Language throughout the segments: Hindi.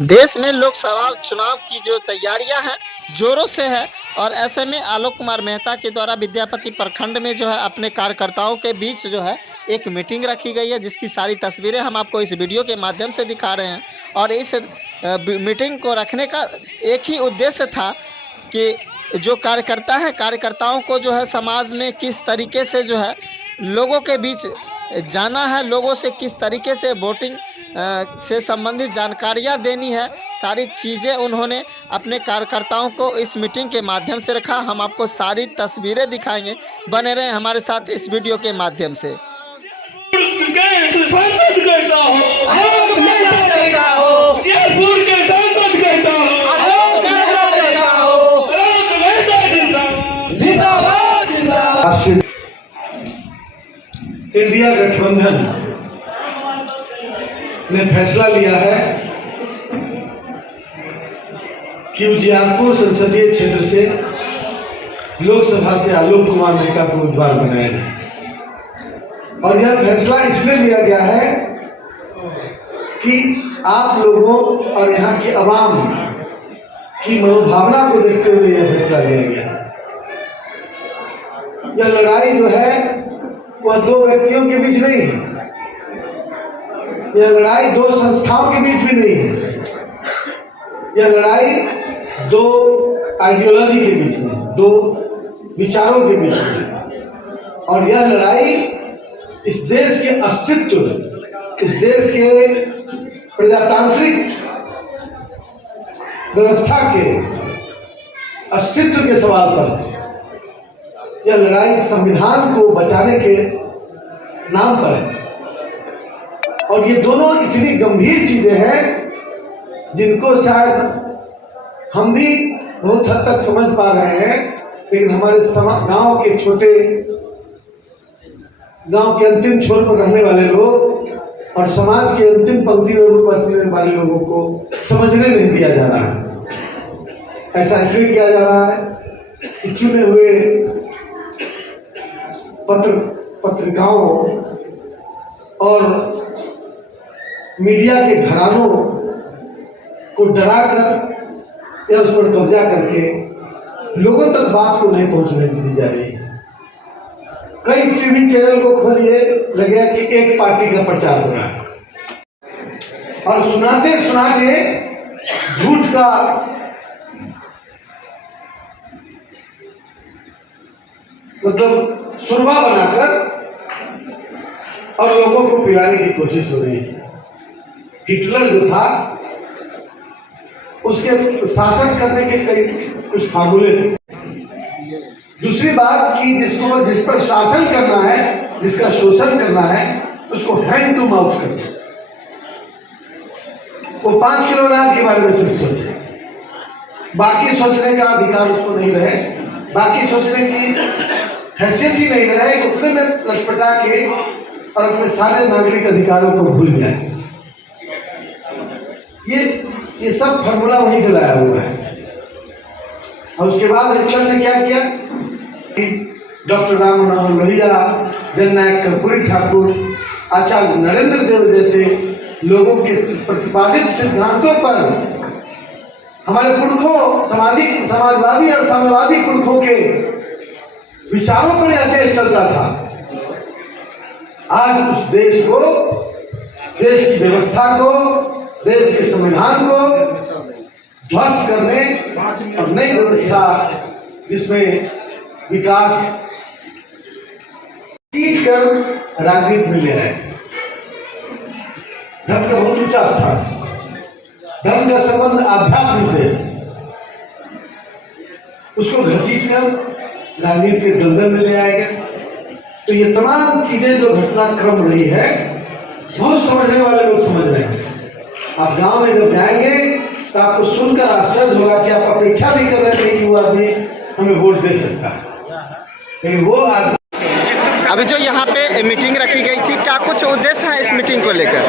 देश में लोकसभा चुनाव की जो तैयारियां हैं जोरों से है और ऐसे में आलोक कुमार मेहता के द्वारा विद्यापति प्रखंड में जो है अपने कार्यकर्ताओं के बीच जो है एक मीटिंग रखी गई है, जिसकी सारी तस्वीरें हम आपको इस वीडियो के माध्यम से दिखा रहे हैं। और इस मीटिंग को रखने का एक ही उद्देश्य था कि जो कार्यकर्ता हैं कार्यकर्ताओं को जो है समाज में किस तरीके से जो है लोगों के बीच जाना है, लोगों से किस तरीके से वोटिंग से संबंधित जानकारियां देनी है, सारी चीज़ें उन्होंने अपने कार्यकर्ताओं को इस मीटिंग के माध्यम से रखा। हम आपको सारी तस्वीरें दिखाएंगे, बने रहें हमारे साथ इस वीडियो के माध्यम से। इंडिया गठबंधन ने फैसला लिया है कि उजियारपुर संसदीय क्षेत्र से लोकसभा से आलोक कुमार मेहता को उम्मीदवार बनाया जाए। और यह फैसला इसलिए लिया गया है कि आप लोगों और यहाँ की आवाम की मनोभावना को देखते हुए यह फैसला लिया गया। यह लड़ाई जो है वह दो व्यक्तियों के बीच नहीं है, यह लड़ाई दो संस्थाओं के बीच भी नहीं है, यह लड़ाई दो आइडियोलॉजी के बीच में, दो विचारों के बीच में। और यह लड़ाई इस देश के अस्तित्व, इस देश के प्रजातांत्रिक व्यवस्था के अस्तित्व के सवाल पर है। यह लड़ाई संविधान को बचाने के नाम पर है। और ये दोनों इतनी गंभीर चीजें हैं जिनको शायद हम भी बहुत हद तक समझ पा रहे हैं, लेकिन हमारे गांव के छोटे, गांव के अंतिम छोर पर रहने वाले लोग और समाज के अंतिम पंक्ति में बचने वाले लोगों को समझने नहीं दिया जा रहा है। ऐसा इसलिए किया जा रहा है कि चुने हुए पत्रिकाओं और मीडिया के घरानों को डराकर या उस पर कब्जा करके लोगों तक बात को नहीं पहुंचने दी जा रही है। कई टीवी चैनल को खोलिए, लगेगा कि एक पार्टी का प्रचार हो रहा है और सुनाते सुनाते झूठ का मतलब सुरवा बनाकर और लोगों को पिलाने की कोशिश हो रही है। हिटलर जो था उसके शासन करने के कई कुछ फार्मूले थे। दूसरी बात कि जिस पर शासन करना है, जिसका शोषण करना है, उसको हैंड टू माउथ करना। वो 5 किलो अनाज के बारे में सिर्फ सोचे, बाकी सोचने का अधिकार उसको नहीं रहे, बाकी सोचने की हैसियत ही नहीं रहे, उतने में लटपटा के और अपने सारे नागरिक अधिकारों को भूल जाए। ये सब फॉर्मूला वहीं से लाया हुआ है। और उसके बाद हिटलर ने क्या किया कि डॉक्टर राम मनोहर लोहिया, जननायक कर्पूरी ठाकुर, आचार्य नरेंद्र देव जैसे लोगों के प्रतिपादित सिद्धांतों पर हमारे पुरखों, समाजवादी और साम्यवादी पुरखों के विचारों पर यह देश चलता था। आज उस देश को, देश की व्यवस्था को, देश के संविधान को ध्वस्त करने और नई व्यवस्था जिसमें विकास सीट कर राजनीति में ले आए। धर्म का बहुत ऊंचा स्थान, धर्म का संबंध आध्यात्म से, उसको घसीट कर राजनीति के दलदल में ले आएगा। तो ये तमाम चीजें जो घटनाक्रम रही है, बहुत समझने वाले लोग समझ रहे हैं। आप गांव में जब जाएंगे तो आपको सुनकर आश्चर्य होगा कि आप अपेक्षा नहीं कर रहे थे कि वो आदमी हमें वोट दे सकता है, लेकिन वो आदमी। अभी जो यहाँ पे मीटिंग रखी गई थी, क्या कुछ उद्देश्य है इस मीटिंग को लेकर?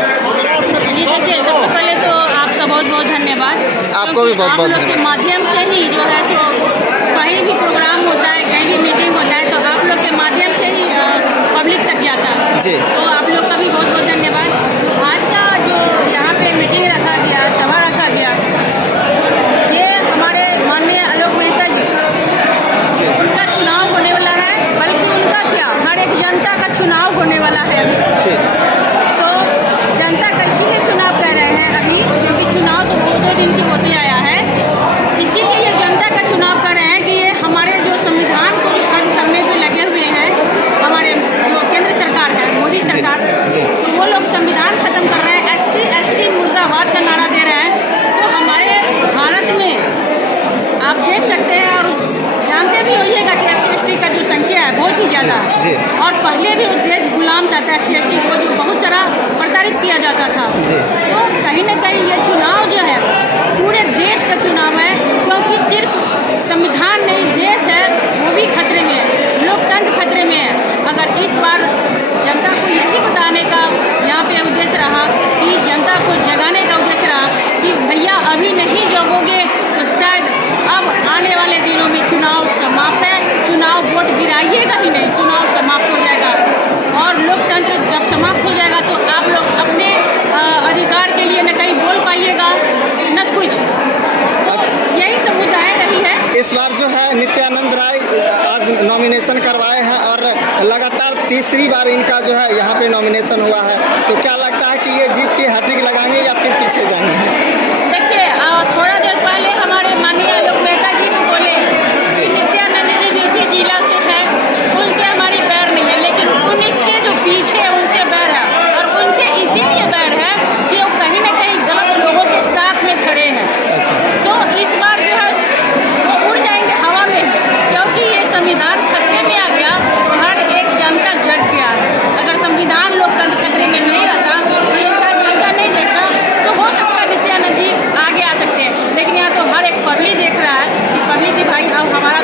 देखिए, सबसे पहले तो आपका बहुत बहुत धन्यवाद। आपको भी बहुत बहुत धन्यवाद। माध्यम से ही जो है सो कहीं भी प्रोग्राम होता है, कहीं भी मीटिंग होता है, तो आप लोग के माध्यम से ही पब्लिक तक जाता है जी। तो आप लोग का भी बहुत बहुत धन्यवाद। आज का जो यहाँ पे मीटिंग रखा गया, सभा रखा गया, अभी नहीं जगोगे तो शायद अब आने वाले दिनों में चुनाव समाप्त है, चुनाव वोट गिराइएगा ही नहीं, चुनाव समाप्त हो जाएगा। और लोकतंत्र जब समाप्त हो जाएगा तो आप लोग अपने अधिकार के लिए न कहीं बोल पाइएगा न कुछ। तो यही सब मुद्दाएं रही है। इस बार जो है नित्यानंद राय आज नॉमिनेशन करवाए हैं और लगातार तीसरी बार इनका जो है यहाँ पे नॉमिनेशन हुआ है, तो क्या लगता है कि ये जीत की हैट्रिक लगाएंगे या फिर पीछे जाएंगे? देखिए थोड़ा देर पहले हमारे माननीय आलोक मेहता जी को बोले कि नित्यानंद जी इसी जिला से है, उनसे हमारी बैर नहीं है, लेकिन उनके जो पीछे उनसे बैर है और उनसे इसीलिए बैर है कि वो कहीं ना कहीं गलत लोगों के साथ में खड़े हैं। तो इस बार जो है वो उड़ जाएंगे हवा में, क्योंकि ये संविधान खतरे में आ गया तो हर एक जनता जग गया है। अगर संविधान लोकतंत्र खतरे में नहीं रहता, ये सारी जनता नहीं जगता, तो हो सकता है नित्यानंद जी आगे आ सकते हैं। लेकिन यहाँ तो हर एक पब्लिक देख रहा है कि पब्लिक भी भाई अब हमारा